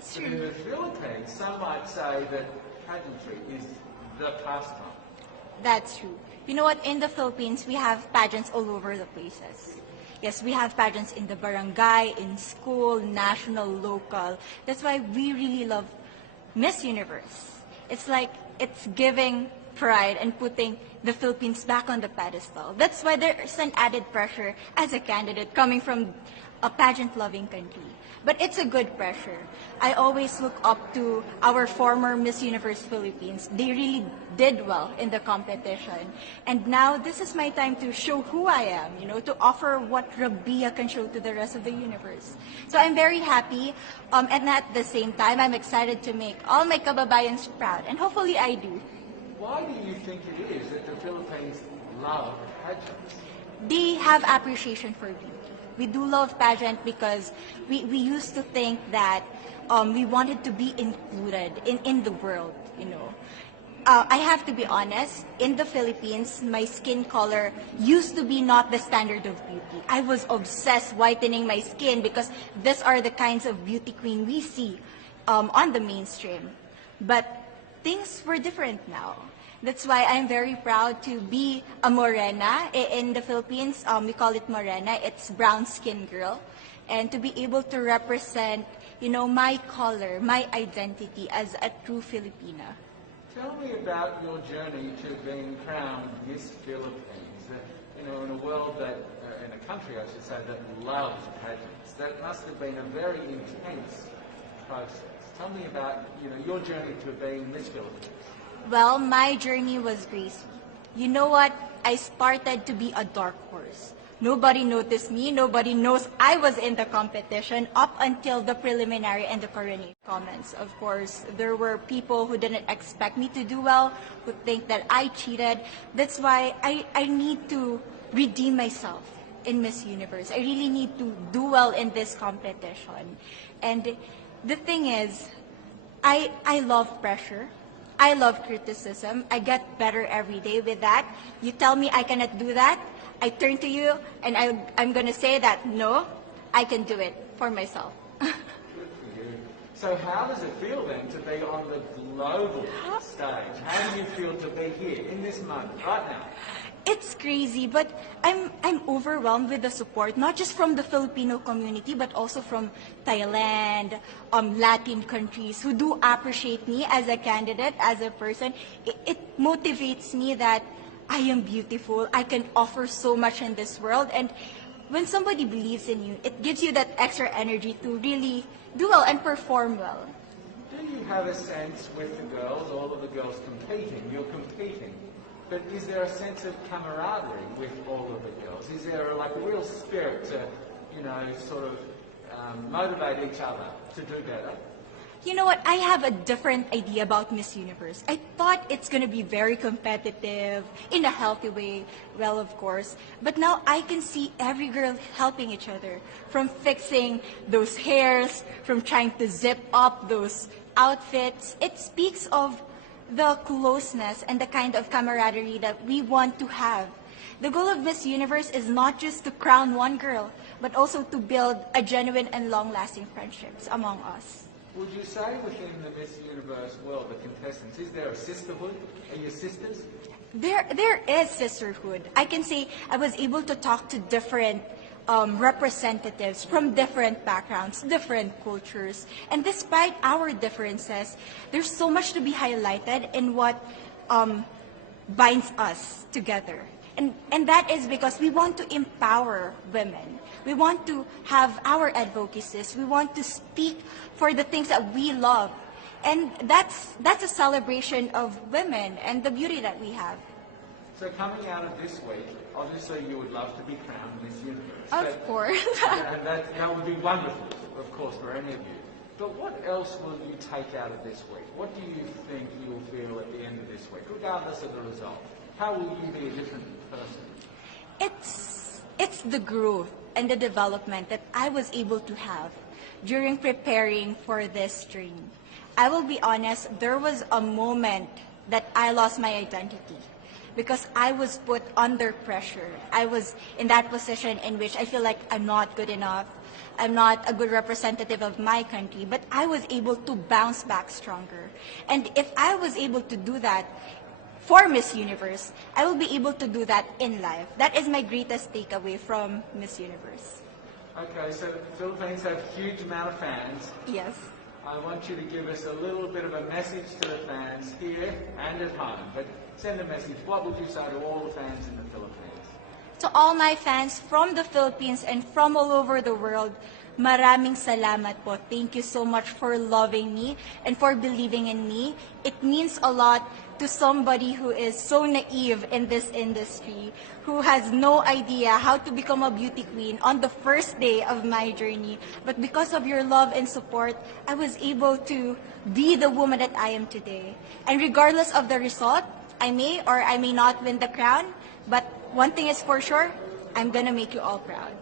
That's But in true. the Philippines, some might say that pageantry is the pastime. That's true. You know what? In the Philippines, we have pageants all over the places. Yes, we have pageants in the barangay, in school, national, local. That's why we really love Miss Universe. It's like it's giving pride and putting the Philippines back on the pedestal. That's why there's an added pressure as a candidate coming from a pageant-loving country. But it's a good pressure. I always look up to our former Miss Universe Philippines. They really did well in the competition. And now this is my time to show who I am, to offer what RABIYA can show to the rest of the universe. So I'm very happy, and at the same time, I'm excited to make all my kababayans proud. And hopefully I do. Why do you think it is that the Philippines love pageants? They have appreciation for beauty. We do love pageant because we used to think that we wanted to be included in the world. I have to be honest, in the Philippines, my skin color used to be not the standard of beauty. I was obsessed whitening my skin because these are the kinds of beauty queen we see on the mainstream. But things were different now. That's why I'm very proud to be a morena. In the Philippines, we call it morena. It's brown skin girl. And to be able to represent, my color, my identity as a true Filipina. Tell me about your journey to being crowned Miss Philippines. In a world that, in a country, I should say, that loves pageants. That must have been a very intense process. Tell me about, your journey to being Miss Philippines. Well, my journey was crazy. You know what? I started to be a dark horse. Nobody noticed me. Nobody knows I was in the competition up until the preliminary and the coronation comments. Of course, there were people who didn't expect me to do well, who think that I cheated. That's why I need to redeem myself in Miss Universe. I really need to do well in this competition. And the thing is, I love pressure. I love criticism. I get better every day with that. You tell me I cannot do that, I turn to you and I'm going to say that, no, I can do it for myself. Good for you. So how does it feel then to be on the global stage? How do you feel to be here in this moment, right now? It's crazy, but I'm overwhelmed with the support, not just from the Filipino community, but also from Thailand, Latin countries who do appreciate me as a candidate, as a person. It motivates me that I am beautiful. I can offer so much in this world. And when somebody believes in you, it gives you that extra energy to really do well and perform well. Do you have a sense with the girls, all of the girls competing, you're competing, but is there a sense of camaraderie with all of the girls? Is there like a real spirit to, sort of motivate each other to do better? You know what? I have a different idea about Miss Universe. I thought it's going to be very competitive, in a healthy way, well, of course. But now I can see every girl helping each other, from fixing those hairs, from trying to zip up those outfits. It speaks of the closeness and the kind of camaraderie that we want to have. The goal of Miss Universe is not just to crown one girl, but also to build a genuine and long-lasting friendships among us. Would you say within the Miss Universe world, the contestants, is there a sisterhood? Are you sisters? There is sisterhood. I can say I was able to talk to different representatives from different backgrounds, different cultures. And despite our differences, there's so much to be highlighted in what binds us together. And that is because we want to empower women. We want to have our advocacies. We want to speak for the things that we love. And that's a celebration of women and the beauty that we have. So coming out of this week, obviously you would love to be crowned Miss Universe. Of course. And that would be wonderful, of course, for any of you. But what else will you take out of this week? What do you think you will feel at the end of this week, regardless of the result? How will you be a different person? It's the growth and the development that I was able to have during preparing for this training. I will be honest, there was a moment that I lost my identity because I was put under pressure. I was in that position in which I feel like I'm not good enough. I'm not a good representative of my country, but I was able to bounce back stronger. And if I was able to do that for Miss Universe, I will be able to do that in life. That is my greatest takeaway from Miss Universe. Okay, so the Philippines have a huge amount of fans. Yes. I want you to give us a little bit of a message to the fans here and at home. But send a message. What would you say to all the fans in the Philippines? To all my fans from the Philippines and from all over the world, maraming salamat po. Thank you so much for loving me and for believing in me. It means a lot to somebody who is so naive in this industry, who has no idea how to become a beauty queen on the first day of my journey. But because of your love and support, I was able to be the woman that I am today. And regardless of the result, I may or I may not win the crown, but one thing is for sure, I'm gonna make you all proud.